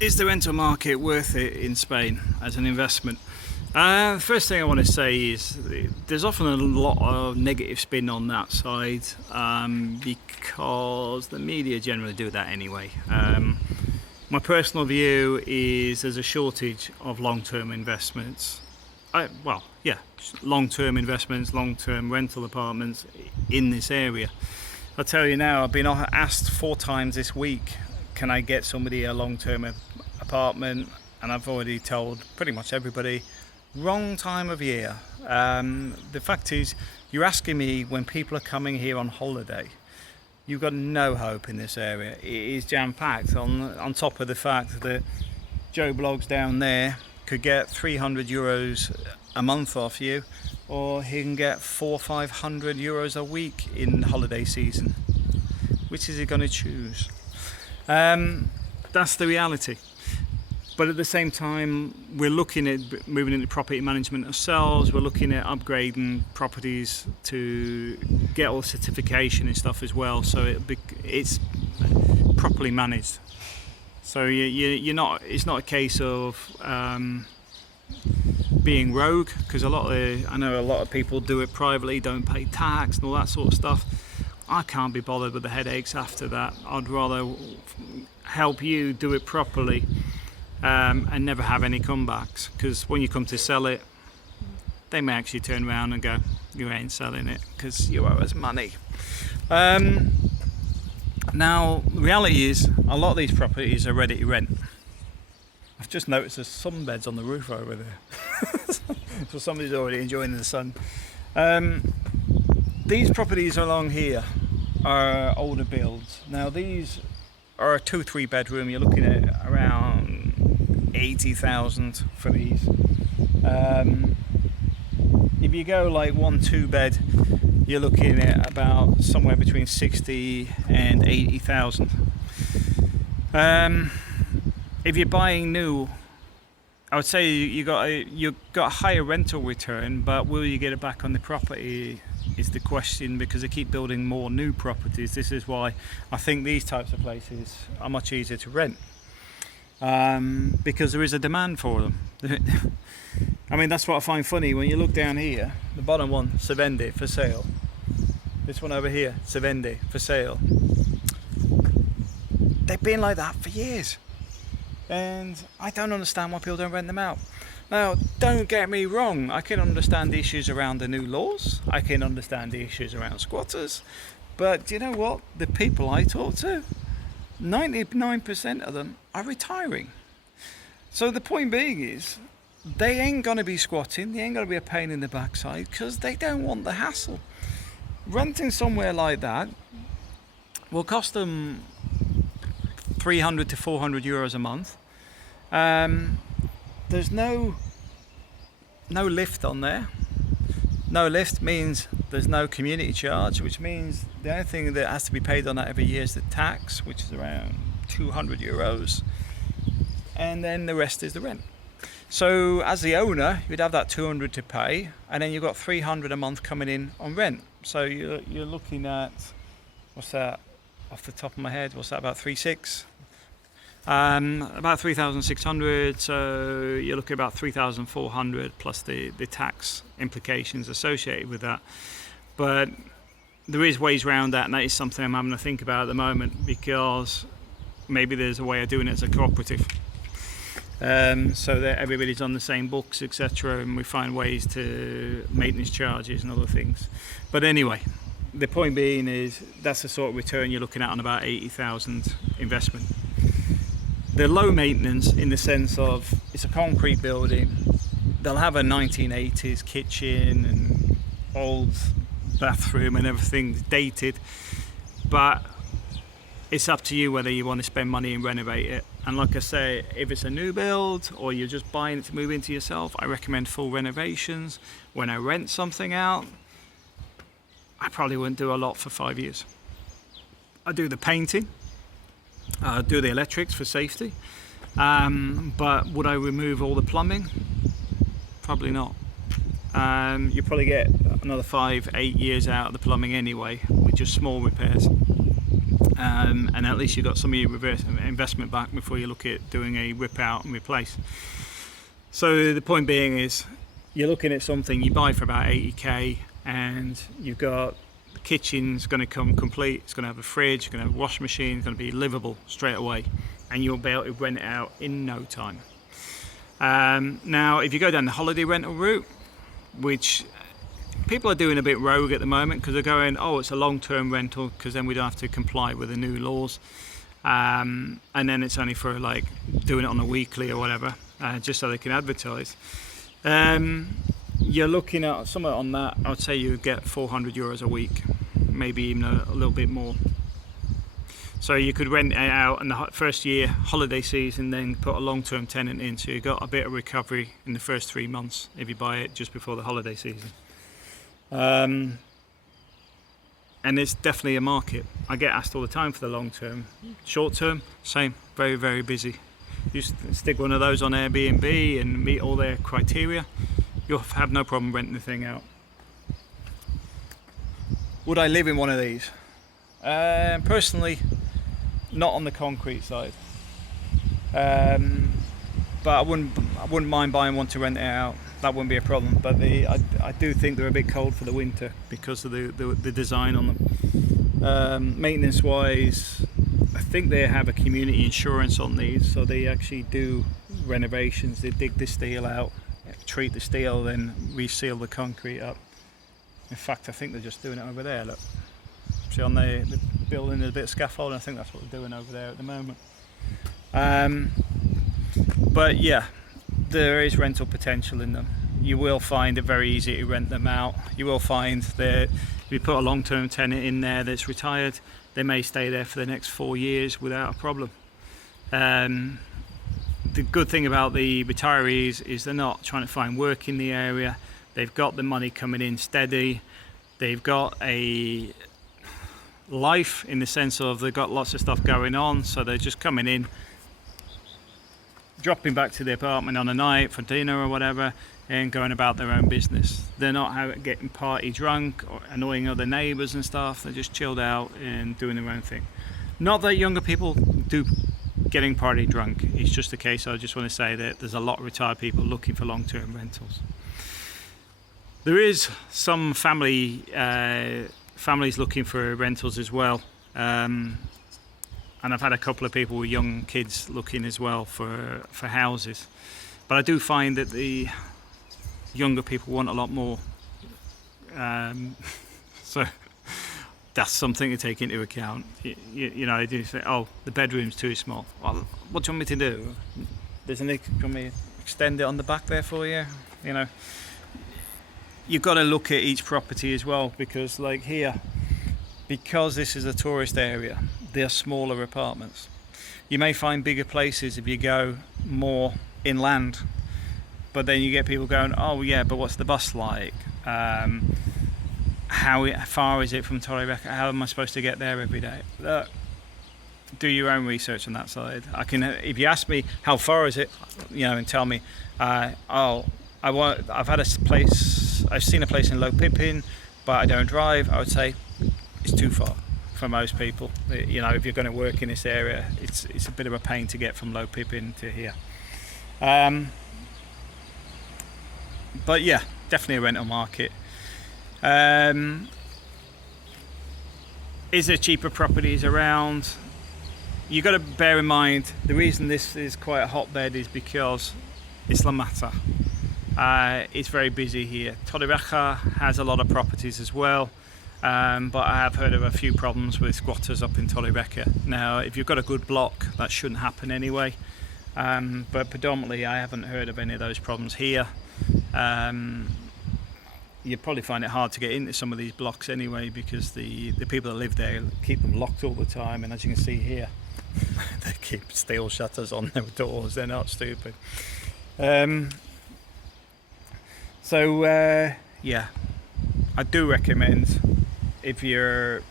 Is the rental market worth it in Spain as an investment? The first thing I want to say is there's often a lot of negative spin on that side because the media generally do that anyway. My personal view is there's a shortage of long-term investments. Long-term investments, long-term rental apartments in this area. I'll tell you now, I've been asked 4 times this week, can I get somebody a long-term apartment? And I've already told pretty much everybody, wrong time of year. The fact is, you're asking me when people are coming here on holiday. You've got no hope in this area. It is jam-packed, on top of the fact that Joe Bloggs down there could get €300 a month off you, or he can get €400 or €500 a week in holiday season. Which is he going to choose? That's the reality. But at the same time, we're looking at moving into property management ourselves. We're looking at upgrading properties to get all certification and stuff as well, so it's properly managed. So you're not. It's not a case of being rogue, because I know a lot of people do it privately, don't pay tax and all that sort of stuff. I can't be bothered with the headaches after that. I'd rather help you do it properly. And never have any comebacks, because when you come to sell it, they may actually turn around and go, you ain't selling it because you owe us money. Now, the reality is, a lot of these properties are ready to rent. I've just noticed there's sunbeds on the roof over there. So somebody's already enjoying the sun. These properties along here are older builds. Now, these are a 2-3 bedroom. You're looking at around 80,000 for these. If you go like 1-2 bed, you're looking at about somewhere between 60 and 80,000. If you're buying new, I would say you got a higher rental return, but will you get it back on the property is the question, because they keep building more new properties. This is why I think these types of places are much easier to rent. Because there is a demand for them. I mean, that's what I find funny when you look down here. The bottom one, se vende, for sale. This one over here, se vende, for sale. They've been like that for years, and I don't understand why people don't rent them out. Now, don't get me wrong, I can understand the issues around the new laws, I can understand the issues around squatters, but do you know what? The people I talk to, 99% of them are retiring. So the point being is, they ain't going to be squatting, they ain't going to be a pain in the backside, because they don't want the hassle. Renting somewhere like that will cost them €300 to €400 a month. There's no lift on there. No lift means there's no community charge, which means the only thing that has to be paid on that every year is the tax, which is around €200, and then the rest is the rent. So as the owner, you'd have that 200 to pay, and then you've got 300 a month coming in on rent. So you're looking at, what's that off the top of my head, what's that, about 3,600? About 3,600, so you're looking at about 3,400 plus the tax implications associated with that. But there is ways around that, and that is something I'm having to think about at the moment, because maybe there's a way of doing it as a cooperative, so that everybody's on the same books, etc., and we find ways to maintenance charges and other things. But anyway, the point being is that's the sort of return you're looking at on about 80,000 investment. They're low maintenance in the sense of it's a concrete building. They'll have a 1980s kitchen and old bathroom and everything dated, but it's up to you whether you want to spend money and renovate it. And like I say, if it's a new build or you're just buying it to move into yourself, I recommend full renovations. When I rent something out, I probably wouldn't do a lot for 5 years. I do the painting, do the electrics for safety, but would I remove all the plumbing? Probably not. You probably get another 5-8 years out of the plumbing anyway, with just small repairs. and at least you've got some of your reverse investment back before you look at doing a rip out and replace. So the point being is, you're looking at something you buy for about 80k, and you've got the kitchen's going to come complete, it's going to have a fridge, it's going to have a washing machine, it's going to be livable straight away, and you'll be able to rent it out in no time. Now if you go down the holiday rental route, which people are doing a bit rogue at the moment, because they're going, oh, it's a long-term rental, because then we don't have to comply with the new laws, and then it's only for like doing it on a weekly or whatever, just so they can advertise. You're looking at somewhere on that, I would say you get €400 a week, maybe even a little bit more. So you could rent it out in the first year, holiday season, then put a long-term tenant in, so you got a bit of recovery in the first 3 months if you buy it just before the holiday season. And it's definitely a market. I get asked all the time for the long term. Short term, same, very, very busy. You stick one of those on Airbnb and meet all their criteria, you'll have no problem renting the thing out. Would I live in one of these? Personally, not on the concrete side. But I wouldn't mind buying one to rent it out. That wouldn't be a problem. But I do think they're a bit cold for the winter because of the design on them. Maintenance wise, I think they have a community insurance on these, so they actually do renovations. They dig the steel out, treat the steel, then reseal the concrete up. In fact, I think they're just doing it over there. Look, see on the building there's a bit of scaffolding. I think that's what they're doing over there at the moment. But yeah, there is rental potential in them. You will find it very easy to rent them out. You will find that if you put a long-term tenant in there that's retired, they may stay there for the next 4 years without a problem. The good thing about the retirees is they're not trying to find work in the area. They've got the money coming in steady. They've got a life in the sense of they've got lots of stuff going on, so they're just coming in, dropping back to the apartment on a night for dinner or whatever, and going about their own business. They're not getting party drunk or annoying other neighbours and stuff. They're just chilled out and doing their own thing. Not that younger people do getting party drunk. It's just a case, I just want to say that there's a lot of retired people looking for long-term rentals. There is some families looking for rentals as well. And I've had a couple of people with young kids looking as well for houses. But I do find that the younger people want a lot more. So that's something to take into account. You know, they do say, oh, the bedroom's too small. Well, what do you want me to do? There's an, do you want me to extend it on the back there for you? You know, you've got to look at each property as well, because like here, because this is a tourist area, they're smaller apartments. You may find bigger places if you go more inland, but then you get people going, oh yeah, but what's the bus like? How far is it from Torrevieja? How am I supposed to get there every day? Look, do your own research on that side. I can, if you ask me how far is it, you know, and tell me, I've seen a place in Low Pippin, but I don't drive. I would say it's too far for most people. You know, if you're going to work in this area, it's a bit of a pain to get from Low Pippin to here. But yeah, definitely a rental market. Is there cheaper properties around? You got to bear in mind the reason this is quite a hotbed is because it's La Mata. It's very busy here. Torrevieja has a lot of properties as well, but I have heard of a few problems with squatters up in Torrevieja. Now, if you've got a good block, that shouldn't happen anyway, but predominantly I haven't heard of any of those problems here. You'd probably find it hard to get into some of these blocks anyway, because the people that live there keep them locked all the time, and as you can see here, they keep steel shutters on their doors. They're not stupid. Yeah, I do recommend, if you're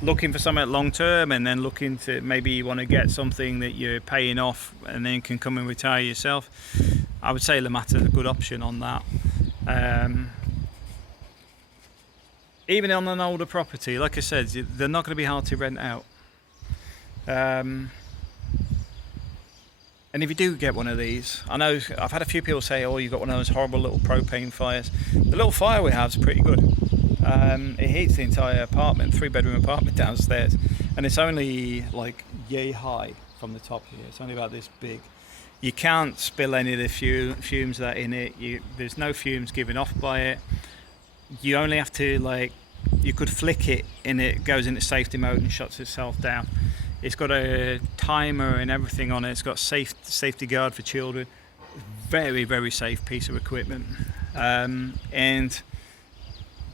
looking for something long term and then looking to, maybe you want to get something that you're paying off and then can come and retire yourself, I would say La Mata is a good option on that. Even on an older property, like I said, they're not going to be hard to rent out. And if you do get one of these, I know I've had a few people say, oh, you've got one of those horrible little propane fires. The little fire we have is pretty good. It heats the entire apartment, 3-bedroom apartment downstairs, and it's only like yay high from the top here. It's only about this big. You can't spill any of the fumes that are in it. There's no fumes given off by it. You only have to you could flick it and it goes into safety mode and shuts itself down. It's got a timer and everything on it. It's got safety guard for children. Very, very safe piece of equipment. And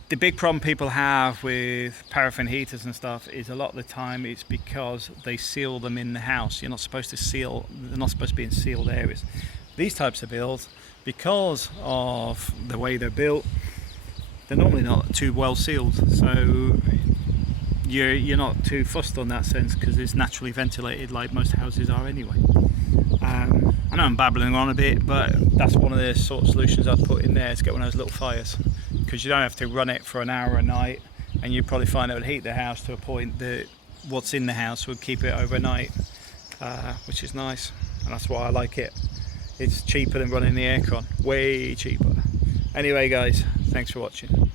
the big problem people have with paraffin heaters and stuff is a lot of the time it's because they seal them in the house. You're not supposed to seal, they're not supposed to be in sealed areas. These types of builds, because of the way they're built, they're normally not too well sealed. So you're not too fussed on that sense because it's naturally ventilated like most houses are anyway. I know I'm babbling on a bit, but that's one of the sort of solutions I'd put in there to get one of those little fires, because you don't have to run it for an hour a night, and you probably find it would heat the house to a point that what's in the house would keep it overnight, which is nice, and that's why I like it. It's cheaper than running the aircon, way cheaper. Anyway guys, thanks for watching.